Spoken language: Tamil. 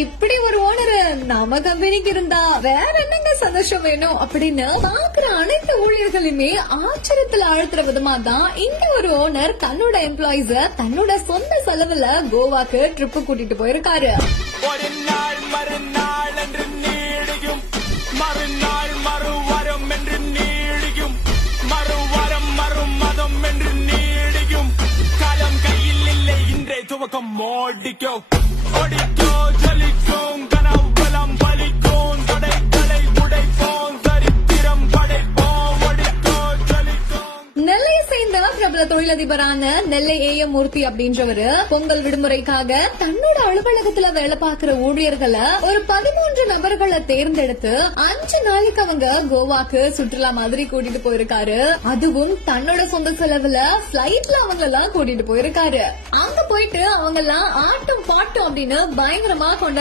இப்படி ஒரு ஓனர் நம்ம கம்பெனிக்கு இருந்தா வேற என்னங்க சந்தோஷம் வேணும் அப்படின்னு பாக்குற அனைத்து ஊழியர்களுமே ஆச்சரியத்துல ஆழ்த்துற விதமா தான் இங்க ஒரு ஓனர் தன்னோட எம்ப்ளாயிஸ தன்னோட சொந்த செலவுல கோவாக்கு ட்ரிப் கூட்டிட்டு போயிருக்காரு. ஒரு நாள் மறுநாள் என்று நீடிக்கும், மறுநாள் மறுவாரம் என்று நீடிக்கும், மறுவாரம் மறுமதம் என்று நீடிக்கும். காலம் கையில் இல்லை இன்றை துவக்கம் ஓடிக்கோ ஓடிக்கோ ஜலிக்கும் கனவுலம் பலிக்கும் தடைகளை உடைப்போம் சரித்திரம் படைப்போம் ஓடிக்கோ ஜலிக்கும். நெல்லையை சேர்ந்த பிரபல தொழிலதிபரான நெல்லை ஏஎம் மூர்த்தி அப்படின்றவரு பொங்கல் விடுமுறைக்காக தன்னோட அலுவலகத்துல வேலை பார்க்கிற ஊழியர்களை ஒரு 13 நபர்களை தேர்ந்தெடுத்து 5 நாளைக்கு அவங்க கோவாக்கு சுற்றுலா மாதிரி கூட்டிட்டு போயிருக்காரு. அதுவும் தன்னோட சொந்த செலவுல பிளைட்ல அவங்க எல்லாம் கூட்டிட்டு போயிருக்காரு. அங்க போயிட்டு அவங்க எல்லாம் ஆட்டம் பாட்டம் அப்படின்னு பயங்கரமா கொண்டாடி